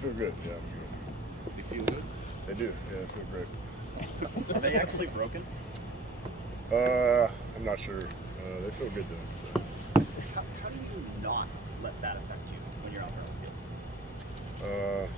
feel good. Yeah, I feel good. They feel good? They do. Yeah, they feel great. Are they actually broken? I'm not sure. They feel good though. So. How do you not let that affect you when you're out there on the field?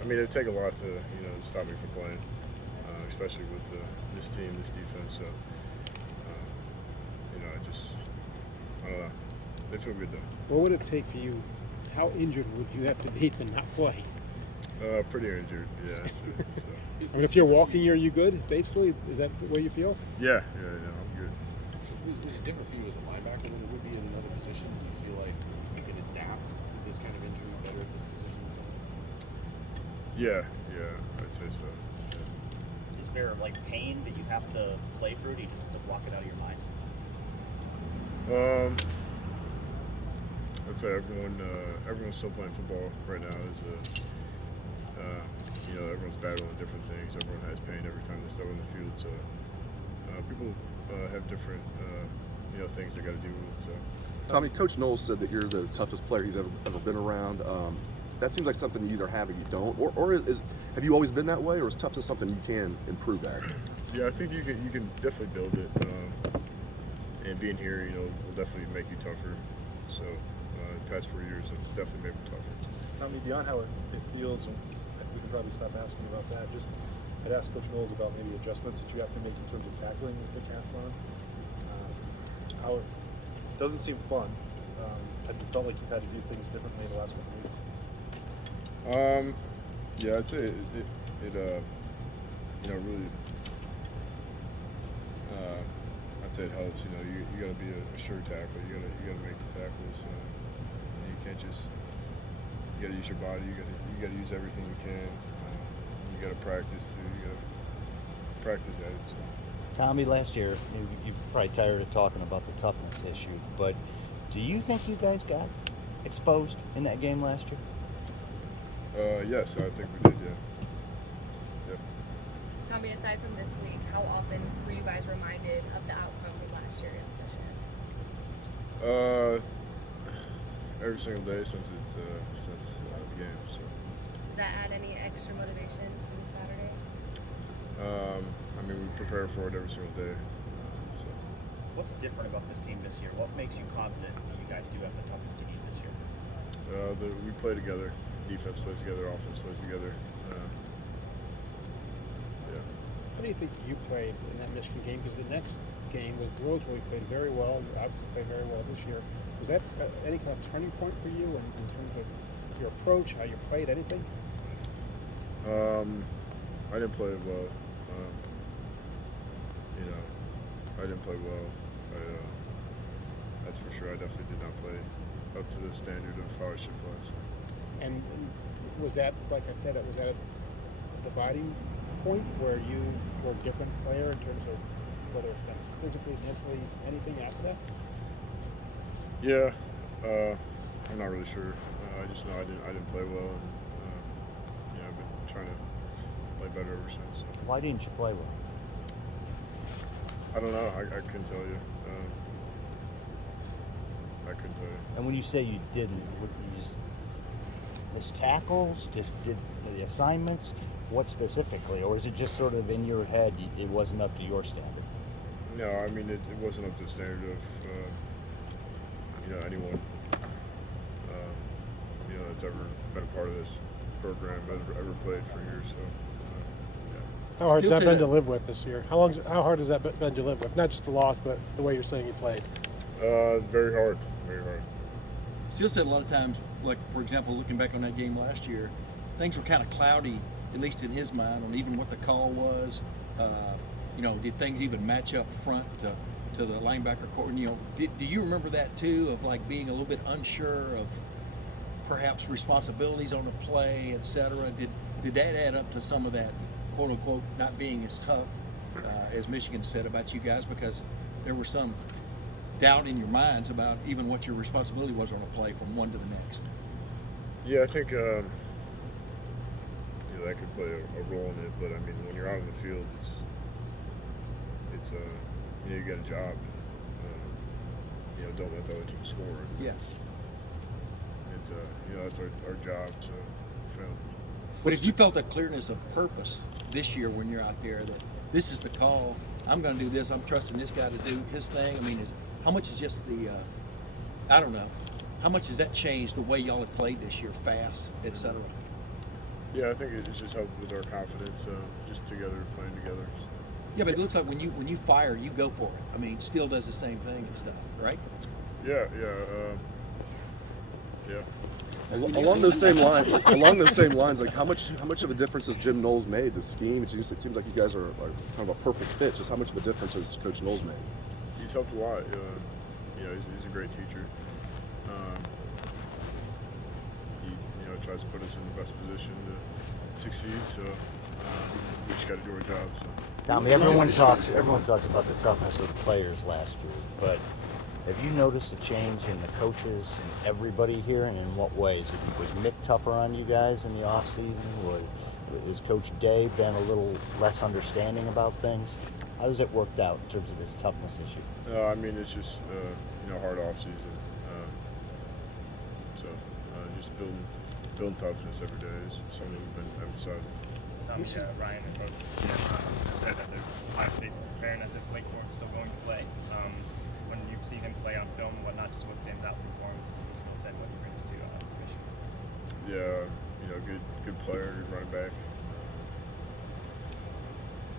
I mean, it'd take a lot to stop me from playing, especially with this team, this defense. So, I don't know. They feel good though. What would it take for you? How injured would you have to be to not play? Pretty injured. Yeah. That's it, so. I mean, if you're walking here, are you good? Is that the way you feel? Yeah. I'm good. Is it different for you as a linebacker than it would be in another position? Do you feel like you can adapt to this kind of injury better at this position than something? Yeah, I'd say so. Yeah. Is there like pain that you have to play through? Do you just have to block it out of your mind? I'd say everyone's still playing football right now. Everyone's battling different things. Everyone has pain every time they step on the field. So people have different things they got to deal with. So. Tommy, Coach Knowles said that you're the toughest player he's ever been around. That seems like something you either have or you don't, or have you always been that way, or is toughness something you can improve at? Yeah, I think you can definitely build it, and being here, will definitely make you tougher. So, the past 4 years, it's definitely made me tougher. Tommy, beyond how it feels, and we can probably stop asking about that. I'd ask Coach Knowles about maybe adjustments that you have to make in terms of tackling with the cast on. How it doesn't seem fun. Have you felt like you've had to do things differently in the last couple of weeks? Yeah, I'd say it really. I'd say it helps. You got to be a sure tackler. You got to make the tackles. You can't just. You got to use your body. You got to use everything you can. You got to practice too. You got to practice at it. So. Tommy, last year, you're probably tired of talking about the toughness issue, but do you think you guys got exposed in that game last year? Yes, I think we did, yeah. Yep. Tommy, aside from this week, how often were you guys reminded of the outcome from last year against Michigan? Every single day since the game. So. Does that add any extra motivation on Saturday? We prepare for it every single day. So. What's different about this team this year? What makes you confident that you guys do have the toughest team this year? We play together. Defense plays together. Offense plays together. Yeah. How do you think you played in that Michigan game? Because the next game with Rosewood, you played very well. You obviously played very well this year. Was that any kind of turning point for you in terms of your approach, how you played, anything? I didn't play well. I didn't play well. That's for sure. I definitely did not play up to the standard of how I should play. So. And was that, like I said, was that a dividing point where you were a different player in terms of whether it's been physically, mentally, anything after that? Yeah, I'm not really sure. I just know I didn't play well, and I've been trying to play better ever since. So. Why didn't you play well? I don't know. I couldn't tell you. I couldn't tell you. And when you say you didn't, what, you just missed tackles, just did the assignments? What specifically? Or is it just sort of in your head, it wasn't up to your standard? No, it wasn't up to the standard of anyone that's ever been a part of this program, ever played for years. So, yeah. How hard has that been to live with this year? How hard has that been to live with? Not just the loss, but the way you're saying you played. Very hard. Very hard. Steele said a lot of times, like for example, looking back on that game last year, things were kind of cloudy, at least in his mind, on even what the call was. Did things even match up front to the linebacker court? Do you remember that too, of like being a little bit unsure of perhaps responsibilities on the play, etc.? Did that add up to some of that, quote unquote, not being as tough as Michigan said about you guys, because there was some doubt in your minds about even what your responsibility was on a play from one to the next? Yeah, I think that could play a role in it. But when you're out in the field, it's you got a job. Don't let the other team score. Yes. But that's our job. So we failed. But if you felt a clearness of purpose this year when you're out there, that this is the call, I'm going to do this, I'm trusting this guy to do his thing. I mean, how much is just the, I don't know, how much has that changed the way y'all have played this year, fast, etc.? Yeah, I think it's just helped with our confidence, just together, playing together. So. Yeah, but it looks like when you fire, you go for it. I mean, Steele does the same thing and stuff, right? Yeah. Along those same lines, like how much of a difference has Jim Knowles made? The scheme, it seems like you guys are kind of a perfect fit. Just how much of a difference has Coach Knowles made? He's helped a lot. He's a great teacher. He tries to put us in the best position to succeed. So we just got to do our job. So. Tommy, everyone talks about the toughness of the players last year, but have you noticed a change in the coaches and everybody here, and in what ways? Was Mick tougher on you guys in the offseason? Has Coach Day been a little less understanding about things? How does it work out in terms of this toughness issue? I mean, it's just hard off season. Just building toughness every day is something we've been emphasizing. Tommy, Ryan and Coach Jim said that the Ohio State's preparing as if Blake Bortles still going to play. When you've seen him play on film and whatnot, just what stands out from performance, the skill set, what he brings to Michigan. Yeah, good player, good running back.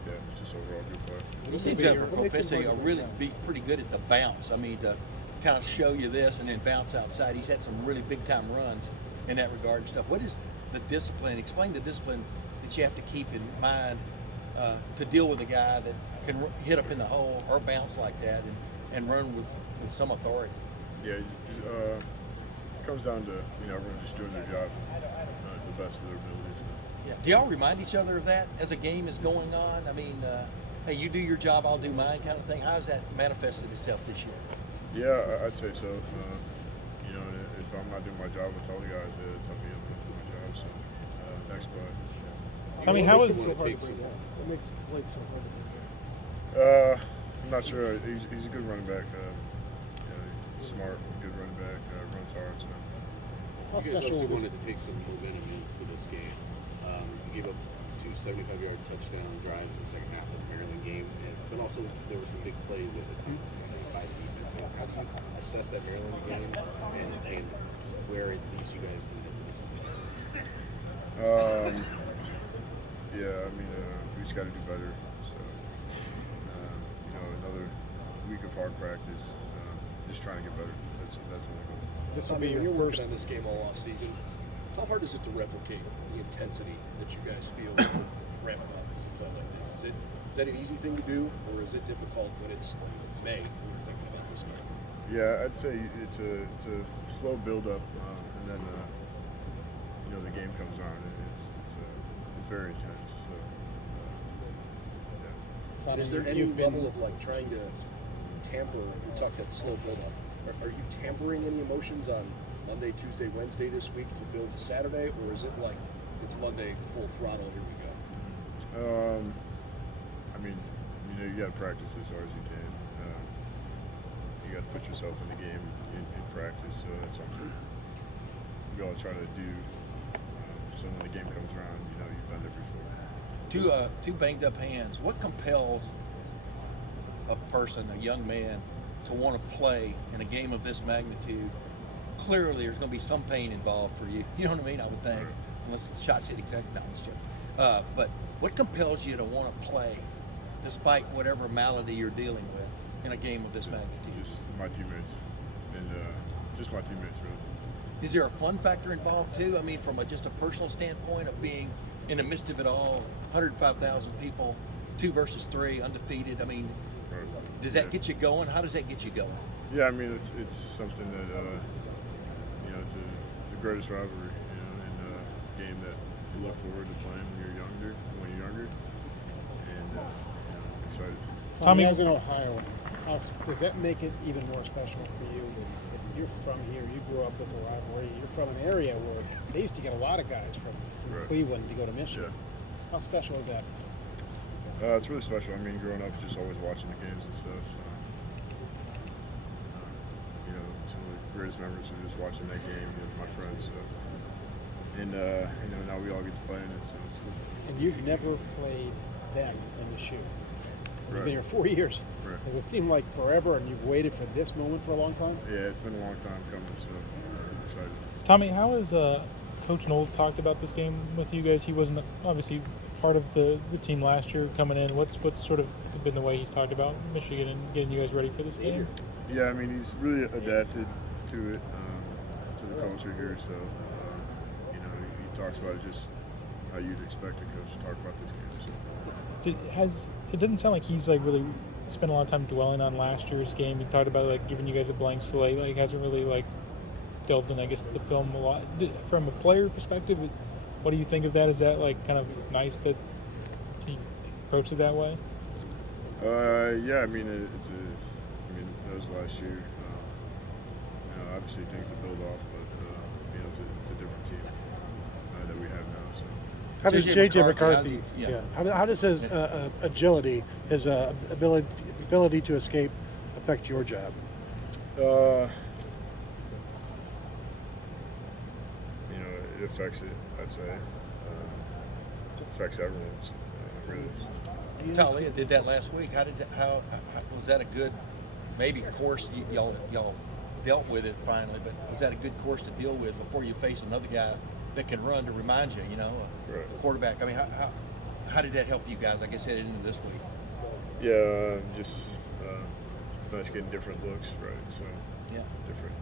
Yeah, just overall good player. He seems to have a propensity to really be pretty good at the bounce. I mean, to kind of show you this and then bounce outside. He's had some really big time runs in that regard and stuff. What is the discipline? Explain the discipline that you have to keep in mind to deal with a guy that can hit up in the hole or bounce like that and run with some authority. Yeah, it comes down to everyone just doing their job to the best of their abilities. Yeah. Do y'all remind each other of that as a game is going on? I mean, hey, you do your job, I'll do mine, kind of thing. How has that manifested itself this year? Yeah, I'd say so. If I'm not doing my job, I tell the guys it's up to me. I'm not doing my job. So next play. Tommy, how is What makes Blake so hard to do? I'm not sure. He's a good running back. Smart, good running back. Runs hard. So. You How guys special obviously was wanted to take some momentum into this game. You gave up 2 75-yard touchdown drives in the second half of the Maryland game, but also there were some big plays at the times by defense. So how do you assess that Maryland game and where it leaves you guys going into this game? We just got to do better. So, another week of hard practice. Just trying to get better. That's the only goal. This will be your you're first. working on this game all off season. How hard is it to replicate the intensity that you guys feel ramping up to play like this? Is that an easy thing to do, or is it difficult when it's May when you're thinking about this game? Yeah, I'd say it's a slow build up, and then the game comes on. It's very intense. So, Tommy, Is there any you've been- level of trying to tamper? You talked that slow build up. Are you tampering any emotions on Monday, Tuesday, Wednesday this week to build to Saturday, or is it like it's Monday full throttle, here we go? You got to practice as hard as you can. You got to put yourself in the game in practice. So that's something we all try to do. So when the game comes around, you've been there before. Two banged up hands. What compels a person, a young man, to want to play in a game of this magnitude? Clearly, there's going to be some pain involved for you. You know what I mean? I would think, unless the shot's hit exactly. No, I'm just joking. But what compels you to want to play, despite whatever malady you're dealing with, in a game of this magnitude? Just my teammates, and just my teammates, really. Is there a fun factor involved too? I mean, from just a personal standpoint of being in the midst of it all, 105,000 people, 2 versus 3, undefeated. I mean, does that get you going? How does that get you going? Yeah, I mean, it's something that it's the greatest rivalry, and a game that you look forward to playing when you're younger, and I'm excited. Tommy, as an Ohioan, does that make it even more special for you? You're from here, you grew up with the rivalry, you're from an area where they used to get a lot of guys from Cleveland to go to Michigan. Yeah. How special is that? It's really special. I mean, growing up, just always watching the games and stuff. some of the greatest memories of just watching that game with my friends. So. And you know, now we all get to play in it, so it's cool. And you've never played them in the shoe. You've been here 4 years. Right. Does it seem like forever and you've waited for this moment for a long time? Yeah, it's been a long time coming, so I'm excited. Tommy, how has Coach Knowles talked about this game with you guys? He wasn't obviously part of the team last year coming in. What's sort of been the way he's talked about Michigan and getting you guys ready for this game? Yeah, I mean, he's really adapted to it, to the culture here, so you know, he talks about it just how you'd expect a coach to talk about this game. So. It doesn't sound like he's like really spent a lot of time dwelling on last year's game. He talked about like giving you guys a blank slate. Like hasn't really like delved in, I guess, the film a lot. From a player perspective, what do you think of that? Is that like kind of nice that he approached it that way? Yeah, I mean, that was last year. You know, obviously things to build off, but you know, it's a different team that we have now. So. How does JJ McCarthy, McCarthy how does his agility, his ability to escape affect your job? You know, it affects it, I'd say. It affects everyone's, really. Talia did that last week. How was that a good, maybe course y'all dealt with it finally, but was that a good course to deal with before you face another guy that can run to remind you, you know, Right. a quarterback? I mean, how did that help you guys, I guess, headed into this week? Yeah, just it's nice getting different looks, right? So Yeah. different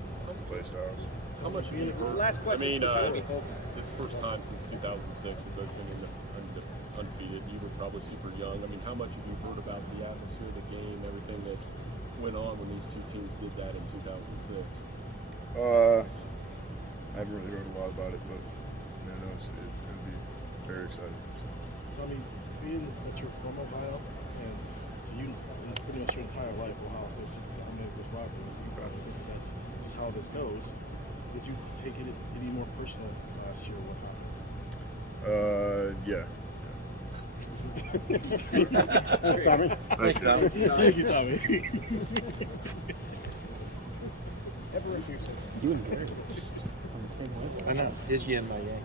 play styles. How much have you heard? Last question. This first time since 2006 that they've been undefeated. You were probably super young. I mean, how much have you heard about the atmosphere of the game, everything that went on when these two teams did that in 2006? I haven't really heard a lot about it, but you know, it'll be very exciting. So. Tommy, being that you're from Ohio, and so you pretty much your entire life Ohio, so it's just it was rivalry. You probably think that's just how this goes. Did you take it any more personal last year? What happened? Yeah. Tommy? Thanks, Tommy. Thank you, Tommy. You and Gary just on the same level. I know. Is Yen my Yang?